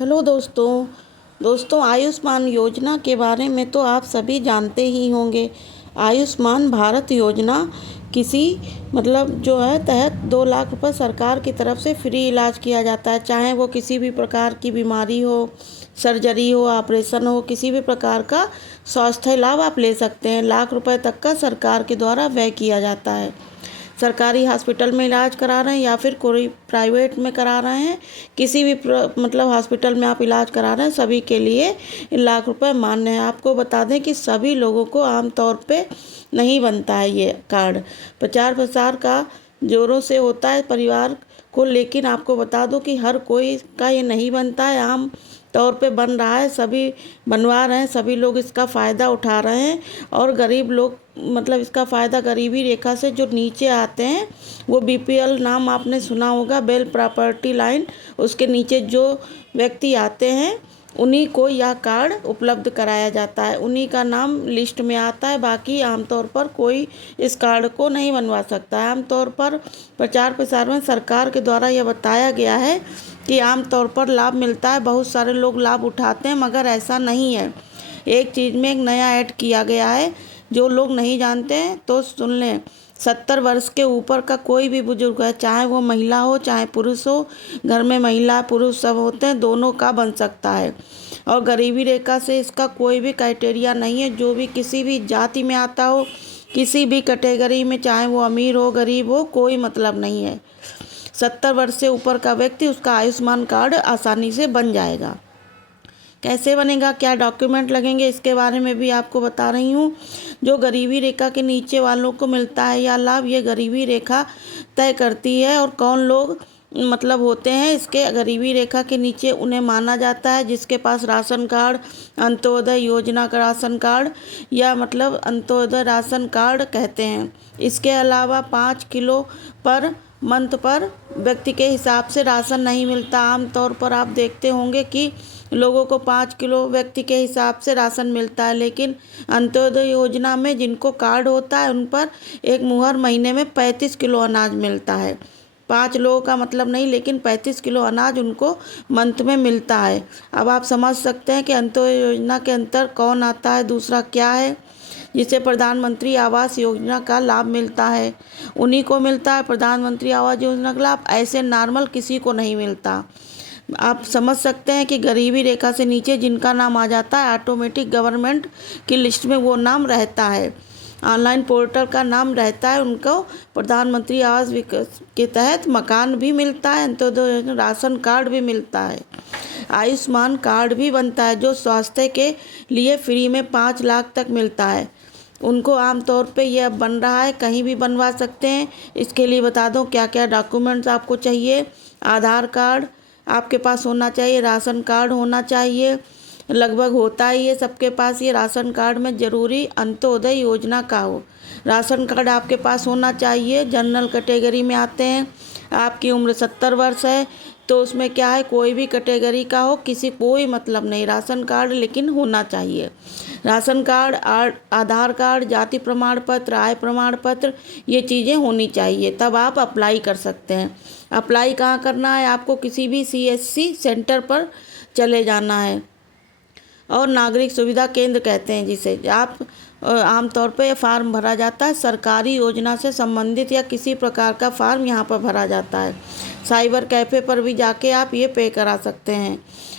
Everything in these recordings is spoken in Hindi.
हेलो दोस्तों आयुष्मान योजना के बारे में तो आप सभी जानते ही होंगे। आयुष्मान भारत योजना किसी जो है तहत 2 लाख रुपए सरकार की तरफ से फ्री इलाज किया जाता है, चाहे वो किसी भी प्रकार की बीमारी हो, सर्जरी हो, ऑपरेशन हो, किसी भी प्रकार का स्वास्थ्य लाभ आप ले सकते हैं। लाख रुपए तक का सरकार के द्वारा व्यय किया जाता है। सरकारी हॉस्पिटल में इलाज करा रहे हैं या फिर कोई प्राइवेट में करा रहे हैं, किसी भी हॉस्पिटल में आप इलाज करा रहे हैं, सभी के लिए लाख रुपए मान्य है। आपको बता दें कि सभी लोगों को आमतौर पे नहीं बनता है ये कार्ड। प्रचार प्रसार का जोरों से होता है परिवार को, लेकिन आपको बता दूं कि हर कोई का ये नहीं बनता है। आम तौर पे बन रहा है, सभी बनवा रहे हैं, सभी लोग इसका फ़ायदा उठा रहे हैं। और गरीब लोग इसका फ़ायदा गरीबी रेखा से जो नीचे आते हैं, वो बीपीएल नाम आपने सुना होगा, बेल प्रॉपर्टी लाइन, उसके नीचे जो व्यक्ति आते हैं उन्हीं को यह कार्ड उपलब्ध कराया जाता है, उन्हीं का नाम लिस्ट में आता है। बाकी आमतौर पर कोई इस कार्ड को नहीं बनवा सकता है। आमतौर पर प्रचार प्रसार में सरकार के द्वारा यह बताया गया है कि आमतौर पर लाभ मिलता है, बहुत सारे लोग लाभ उठाते हैं, मगर ऐसा नहीं है। एक चीज़ में एक नया ऐड किया गया है, जो लोग नहीं जानते हैं तो सुन लें। 70 वर्ष के ऊपर का कोई भी बुजुर्ग है, चाहे वो महिला हो चाहे पुरुष हो, घर में महिला पुरुष सब होते हैं, दोनों का बन सकता है। और गरीबी रेखा से इसका कोई भी क्राइटेरिया नहीं है। जो भी किसी भी जाति में आता हो, किसी भी कैटेगरी में, चाहे वो अमीर हो गरीब हो, कोई मतलब नहीं है। 70 वर्ष से ऊपर का व्यक्ति, उसका आयुष्मान कार्ड आसानी से बन जाएगा। कैसे बनेगा, क्या डॉक्यूमेंट लगेंगे, इसके बारे में भी आपको बता रही हूँ। जो गरीबी रेखा के नीचे वालों को मिलता है यह लाभ, ये गरीबी रेखा तय करती है। और कौन लोग होते हैं इसके गरीबी रेखा के नीचे, उन्हें माना जाता है जिसके पास राशन कार्ड, अंत्योदय योजना का राशन कार्ड, या अंत्योदय राशन कार्ड कहते हैं। इसके अलावा 5 किलो पर मंथ पर व्यक्ति के हिसाब से राशन नहीं मिलता। आमतौर पर आप देखते होंगे कि लोगों को 5 किलो व्यक्ति के हिसाब से राशन मिलता है, लेकिन अंत्योदय योजना में जिनको कार्ड होता है उन पर एक मुहर महीने में 35 किलो अनाज मिलता है। 5 लोगों का मतलब नहीं, लेकिन 35 किलो अनाज उनको मंथ में मिलता है। अब आप समझ सकते हैं कि अंत्योदय योजना के अंतर कौन आता है, दूसरा क्या है। जिसे प्रधानमंत्री आवास योजना का लाभ मिलता है, उन्हीं को मिलता है प्रधानमंत्री आवास योजना का लाभ, ऐसे नॉर्मल किसी को नहीं मिलता। आप समझ सकते हैं कि गरीबी रेखा से नीचे जिनका नाम आ जाता है, ऑटोमेटिक गवर्नमेंट की लिस्ट में वो नाम रहता है, ऑनलाइन पोर्टल का नाम रहता है, उनको प्रधानमंत्री आवास के तहत मकान भी मिलता है, अंत्योदय राशन कार्ड भी मिलता है, आयुष्मान कार्ड भी बनता है, जो स्वास्थ्य के लिए फ्री में 5 लाख तक मिलता है। उनको आमतौर पे यह बन रहा है, कहीं भी बनवा सकते हैं। इसके लिए बता दूं क्या क्या डॉक्यूमेंट्स आपको चाहिए। आधार कार्ड आपके पास होना चाहिए, राशन कार्ड होना चाहिए, लगभग होता ही है सबके पास। ये राशन कार्ड में ज़रूरी अंत्योदय योजना का हो, राशन कार्ड आपके पास होना चाहिए। जनरल कैटेगरी में आते हैं, आपकी उम्र 70 वर्ष है तो उसमें क्या है, कोई भी कैटेगरी का हो, किसी कोई मतलब नहीं, राशन कार्ड लेकिन होना चाहिए। राशन कार्ड, आधार कार्ड, जाति प्रमाण पत्र, आय प्रमाण पत्र, ये चीज़ें होनी चाहिए, तब आप अप्लाई कर सकते हैं। अप्लाई कहाँ करना है, आपको किसी भी सीएससी सेंटर पर चले जाना है, और नागरिक सुविधा केंद्र कहते हैं जिसे। आप आमतौर पे फार्म भरा जाता है, सरकारी योजना से संबंधित या किसी प्रकार का फार्म यहाँ पर भरा जाता है। साइबर कैफ़े पर भी जाके आप ये पे करा सकते हैं।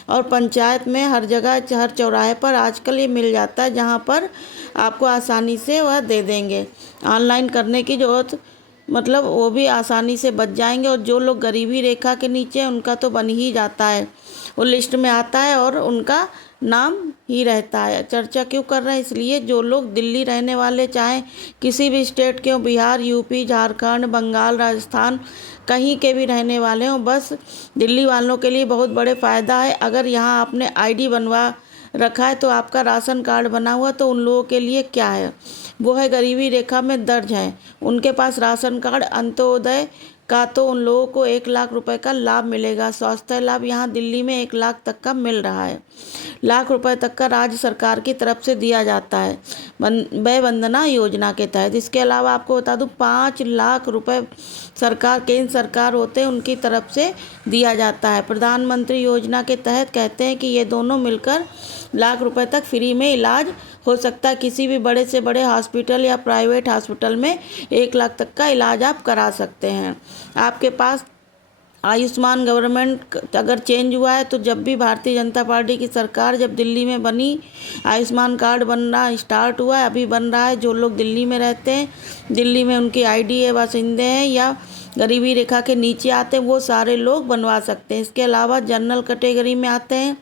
और पंचायत में हर जगह, हर चौराहे पर आजकल ये मिल जाता है, जहाँ पर आपको आसानी से वह दे देंगे। ऑनलाइन करने की ज़रूरत वो भी आसानी से बच जाएंगे। और जो लोग गरीबी रेखा के नीचे हैं उनका तो बन ही जाता है, वो लिस्ट में आता है और उनका नाम ही रहता है। चर्चा क्यों कर रहे हैं, इसलिए जो लोग दिल्ली रहने वाले, चाहे किसी भी स्टेट के हों, बिहार, यूपी, झारखंड, बंगाल, राजस्थान, कहीं के भी रहने वाले हों, बस दिल्ली वालों के लिए बहुत बड़े फ़ायदा है। अगर यहाँ आपने आईडी बनवा रखा है तो आपका राशन कार्ड बना हुआ, तो उन लोगों के लिए क्या है, वो है गरीबी रेखा में दर्ज है, उनके पास राशन कार्ड, अंत्योदय का तो उन लोगों को 1 लाख रुपए का लाभ मिलेगा। स्वास्थ्य लाभ यहाँ दिल्ली में 1 लाख तक का मिल रहा है। लाख रुपए तक का राज्य सरकार की तरफ से दिया जाता है वय वंदना योजना के तहत। इसके अलावा आपको बता दूं 5 लाख रुपए सरकार, केंद्र सरकार होते हैं उनकी तरफ से दिया जाता है। प्रधानमंत्री योजना के तहत कहते हैं कि ये दोनों मिलकर लाख रुपए तक फ्री में इलाज हो सकता है। किसी भी बड़े से बड़े हॉस्पिटल या प्राइवेट हॉस्पिटल में 1 लाख तक का इलाज आप करा सकते हैं। आपके पास आयुष्मान गवर्नमेंट अगर चेंज हुआ है तो जब भी भारतीय जनता पार्टी की सरकार जब दिल्ली में बनी, आयुष्मान कार्ड बनना स्टार्ट हुआ है, अभी बन रहा है। जो लोग दिल्ली में रहते हैं, दिल्ली में उनकी आईडी है, बासिंदे हैं या गरीबी रेखा के नीचे आते हैं, वो सारे लोग बनवा सकते हैं। इसके अलावा जनरल कैटेगरी में आते हैं,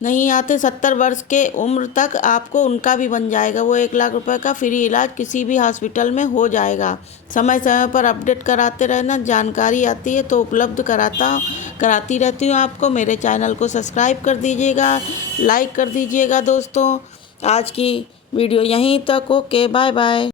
नहीं आते 70 वर्ष के उम्र तक, आपको उनका भी बन जाएगा। वो 1 लाख रुपए का फ्री इलाज किसी भी हॉस्पिटल में हो जाएगा। समय समय पर अपडेट कराते रहना, जानकारी आती है तो उपलब्ध कराती रहती हूँ आपको। मेरे चैनल को सब्सक्राइब कर दीजिएगा, लाइक कर दीजिएगा दोस्तों। आज की वीडियो यहीं तक। Okay, bye bye.